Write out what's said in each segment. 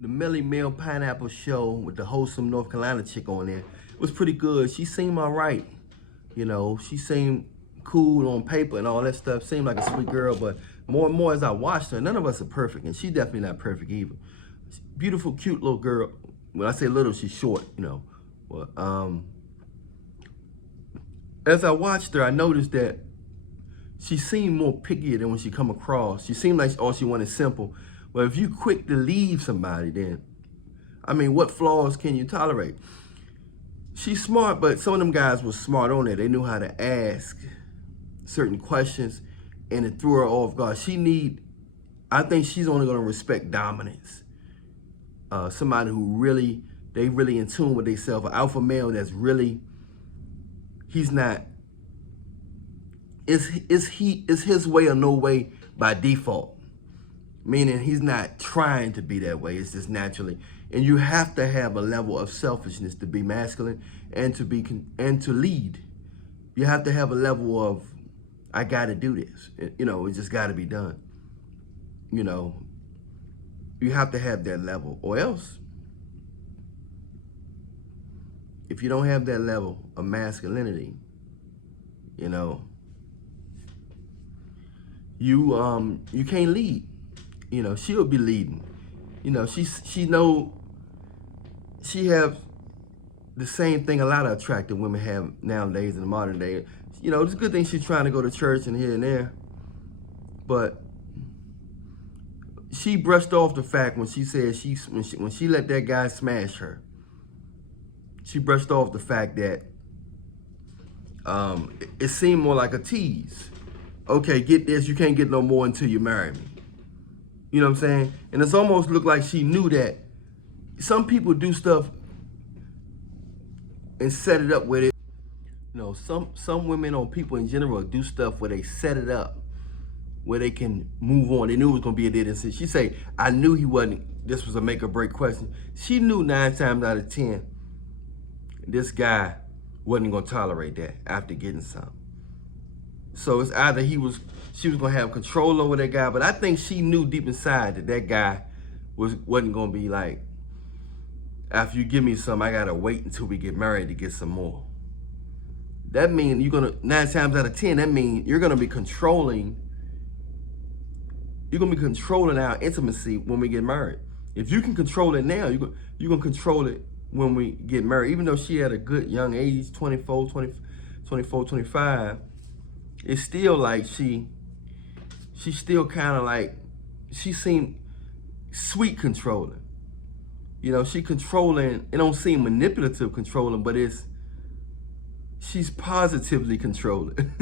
the Melli Male Pineapple show with the Wholesome North Carolina chick on there. It was pretty good. She seemed all right. You know, she seemed cool on paper and all that stuff. Seemed like a sweet girl, but more and more as I watched her, none of us are perfect, and she definitely not perfect either. Beautiful, cute little girl. When I say little, she's short, you know. But as I watched her, I noticed that she seemed more pickier than when she come across. She seemed like all she wanted is simple. But if you quick to leave somebody, then, I mean, what flaws can you tolerate? She's smart, but some of them guys were smart on it. They knew how to ask certain questions, and it threw her off guard. I think she's only gonna respect dominance. Somebody who they really in tune with themselves. An alpha male that's really, he's not, it's his way or no way by default. Meaning he's not trying to be that way, it's just naturally. And you have to have a level of selfishness to be masculine and to lead. You have to have a level of, I gotta do this. You know, it just gotta be done. You know, you have to have that level, or else, if you don't have that level of masculinity, you know, you can't lead. You know, she'll be leading. You know, she have the same thing a lot of attractive women have nowadays in the modern day. You know, it's a good thing she's trying to go to church and here and there, but she brushed off the fact when she said when she let that guy smash her. She brushed off the fact that it seemed more like a tease. Okay, get this, you can't get no more until you marry me. You know what I'm saying? And it's almost looked like she knew that some people do stuff and set it up with it. You know, some women or people in general do stuff where they set it up, where they can move on. They knew it was gonna be a dead end. She say, I knew this was a make or break question. She knew 9 times out of 10, this guy wasn't gonna tolerate that after getting some. So it's either she was gonna have control over that guy, but I think she knew deep inside that guy wasn't gonna be like, after you give me some, I gotta wait until we get married to get some more. That means 9 times out of 10, that means you're gonna be controlling our intimacy when we get married. If you can control it now, you're gonna control it when we get married. Even though she had a good young age, 24, 25, it's still like she's still kind of like, she seemed sweet controlling. You know, she controlling, it don't seem manipulative controlling, but she's positively controlling.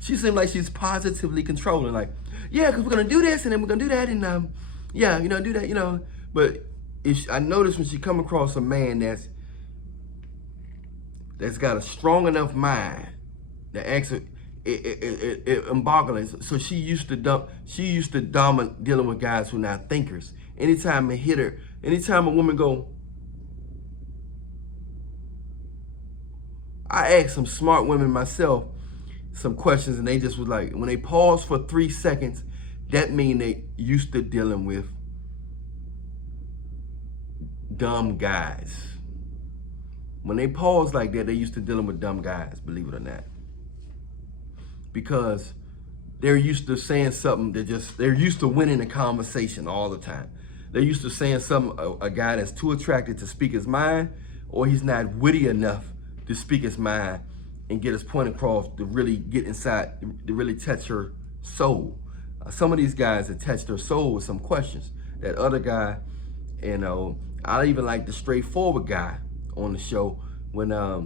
She seemed like she's positively controlling, like, yeah, because we're gonna do this and then we're gonna do that, and yeah, you know, do that, you know. But I noticed when she come across a man that's got a strong enough mind, that acts it emboggles. So she used to dominate dealing with guys who are not thinkers. Anytime it hit her, anytime a woman go, I asked some smart women myself some questions, and they just was like, when they pause for 3 seconds, that mean they used to dealing with dumb guys. When they pause like that, they used to dealing with dumb guys, believe it or not. Because they're used to saying something they're used to winning a conversation all the time. They're used to saying something, a guy that's too attracted to speak his mind, or he's not witty enough to speak his mind and get his point across to really get inside, to really touch her soul. Some of these guys have touched her soul with some questions. That other guy, you know, I even like the straightforward guy on the show when I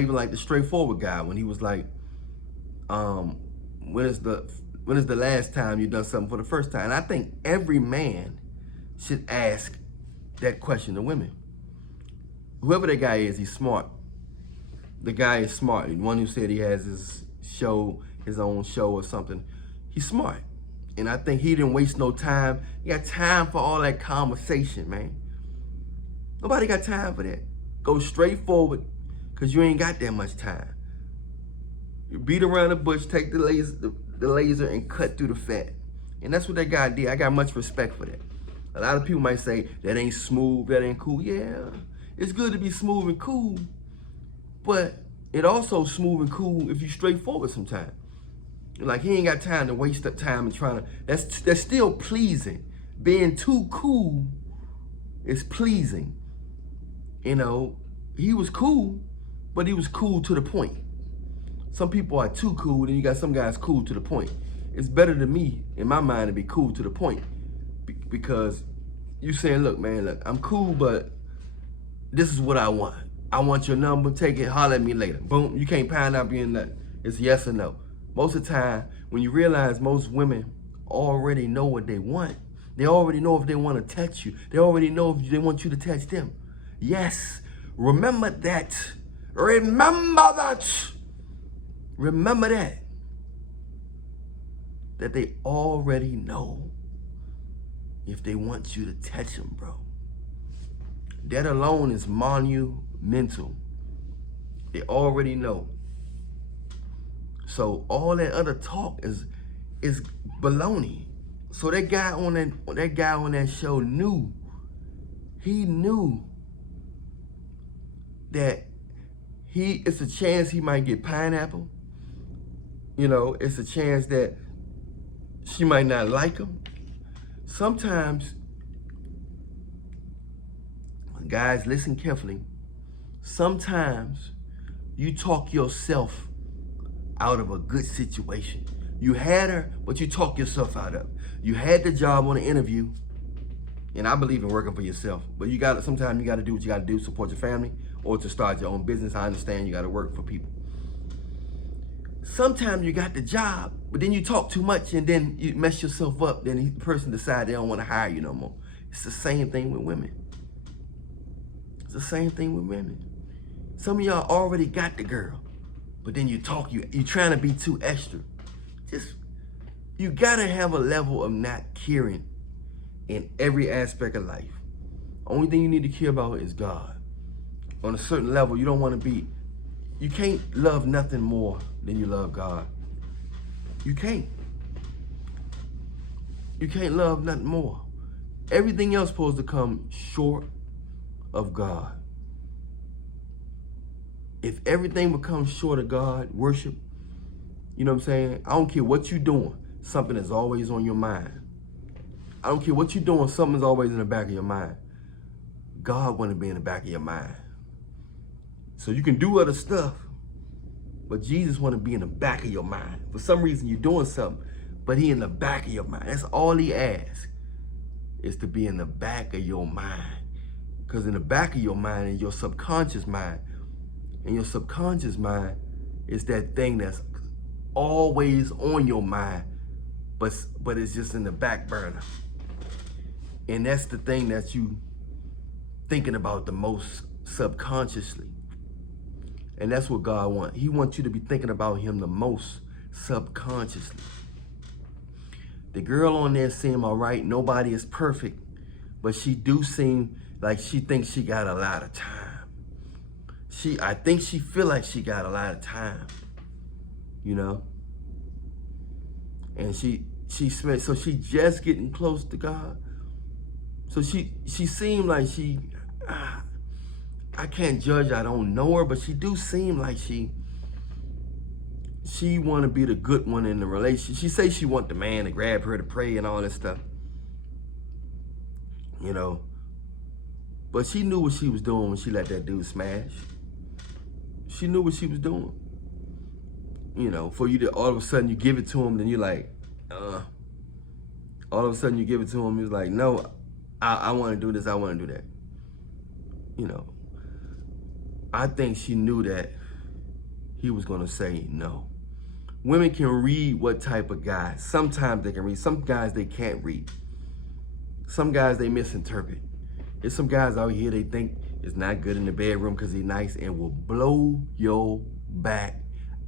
even like the straightforward guy when he was like, when is the last time you done something for the first time? And I think every man should ask that question to women. Whoever that guy is, he's smart. The guy is smart. The one who said he has his own show or something, he's smart. And I think he didn't waste no time. He got time for all that conversation, man. Nobody got time for that. Go straight forward, because you ain't got that much time. You beat around the bush, take the laser and cut through the fat. And that's what that guy did. I got much respect for that. A lot of people might say, that ain't smooth, that ain't cool. Yeah, it's good to be smooth and cool, but it also smooth and cool if you straightforward sometimes. Like, he ain't got time to waste up time and trying to, that's still pleasing. Being too cool is pleasing. You know, he was cool, but he was cool to the point. Some people are too cool, and you got some guys cool to the point. It's better to me, in my mind, to be cool to the point, because you saying, look, man, look, I'm cool, but this is what I want. I want your number, take it, holler at me later. Boom, you can't pound out being nothing. It's yes or no. Most of the time, when you realize most women already know what they want, they already know if they want to touch you. They already know if they want you to touch them. Yes, remember that. Remember that. Remember that. That they already know if they want you to touch them, bro. That alone is monumental. They already know. So all that other talk is baloney. So that guy on that show knew. He knew that it's a chance he might get pineapple. You know, it's a chance that she might not like him. Sometimes, guys, listen carefully. Sometimes you talk yourself out of a good situation. You had her, but you talk yourself out of it. You had the job on the interview, and I believe in working for yourself, but sometimes you gotta do what you gotta do, support your family, or to start your own business. I understand you gotta work for people. Sometimes you got the job, but then you talk too much and then you mess yourself up. Then the person decides they don't want to hire you no more. It's the same thing with women. It's the same thing with women. Some of y'all already got the girl, but then you talk, you trying to be too extra. You gotta have a level of not caring in every aspect of life. Only thing you need to care about is God. On a certain level, you don't want to be, you can't love nothing more than you love God. You can't. You can't love nothing more. Everything else supposed to come short of God. If everything becomes short of God, worship, you know what I'm saying? I don't care what you're doing, something is always on your mind. I don't care what you're doing, something's always in the back of your mind. God want to be in the back of your mind. So you can do other stuff, but Jesus want to be in the back of your mind. For some reason, you're doing something, but he in the back of your mind. That's all he asks, is to be in the back of your mind. Because in the back of your mind is your subconscious mind. And your subconscious mind is that thing that's always on your mind, but it's just in the back burner. And that's the thing that you thinking about the most subconsciously. And that's what God wants. He wants you to be thinking about him the most subconsciously. The girl on there seem all right. Nobody is perfect, but she do seem like she thinks she got a lot of time. I think she feel like she got a lot of time, you know? And so she just getting close to God. So she seemed like I can't judge, I don't know her, but she do seem like she want to be the good one in the relationship. She say she want the man to grab her to pray and all this stuff, you know. But she knew what she was doing when she let that dude smash. She knew what she was doing. You know, for you to all of a sudden you give it to him, then you're like, all of a sudden you give it to him, he's like, no, I want to do this, I want to do that. You know, I think she knew that he was going to say no. Women can read what type of guy. Sometimes they can read. Some guys they can't read. Some guys they misinterpret. There's some guys out here they think is not good in the bedroom because he's nice and will blow your back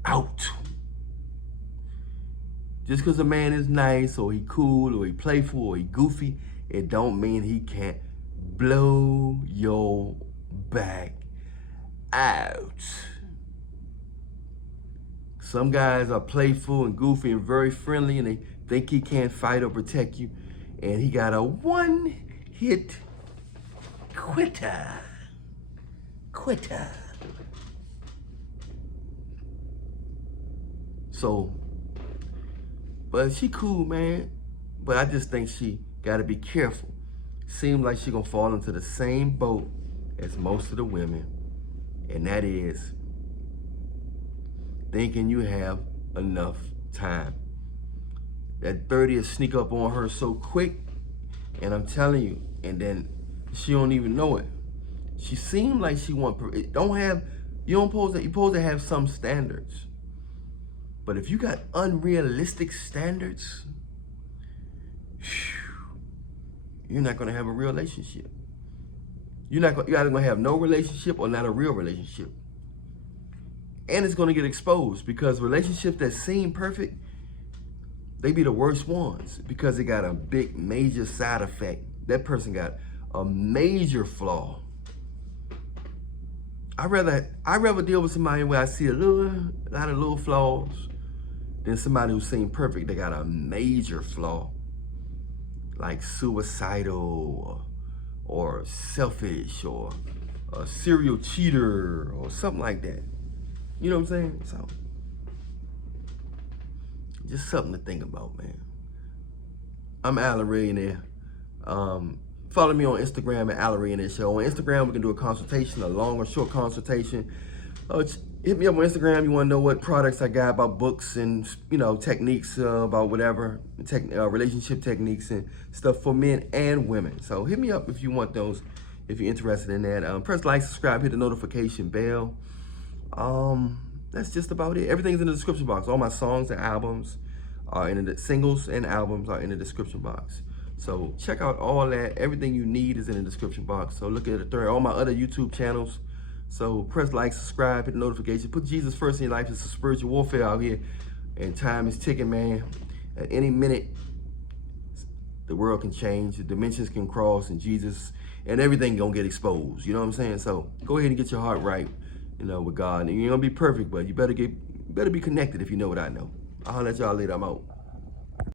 out. Just because a man is nice or he cool or he playful or he goofy, it don't mean he can't blow your back out. Some guys are playful and goofy and very friendly and they think he can't fight or protect you, and he got a one-hit quitter. So, but she cool, man. But I just think she gotta be careful. Seems like she gonna fall into the same boat as most of the women, and that is thinking you have enough time. That 30 will sneak up on her so quick, and I'm telling you, and then she don't even know it. She seemed like she you're supposed to have some standards. But if you got unrealistic standards, you're not gonna have a real relationship. You're either gonna have no relationship or not a real relationship. And it's gonna get exposed, because relationships that seem perfect, they be the worst ones, because they got a big major side effect. That person got a major flaw. I'd rather deal with somebody where I see a lot of little flaws than somebody who seems perfect. They got a major flaw, like suicidal or selfish or a serial cheater or something like that. You know what I'm saying? So, just something to think about, man. I'm Allan Reallionaire. Follow me on Instagram at Allan Reallionaire Show. On Instagram, we can do a consultation, a long or short consultation. Hit me up on Instagram. You want to know what products I got, about books and, you know, techniques about whatever, relationship techniques and stuff for men and women. So hit me up if you want those, if you're interested in that. Press like, subscribe, hit the notification bell. That's just about it. Everything's in the description box. All my songs and albums are in the singles and albums are in the description box. So check out all that. Everything you need is in the description box. So look at all my other YouTube channels. So press like, subscribe, hit the notification. Put Jesus first in your life. It's a spiritual warfare out here, and time is ticking, man. At any minute, the world can change, the dimensions can cross, and Jesus and everything gonna get exposed. You know what I'm saying? So go ahead and get your heart right, you know, with God. And you're gonna be perfect, but you better be connected if you know what I know. I'll let y'all later. I'm out.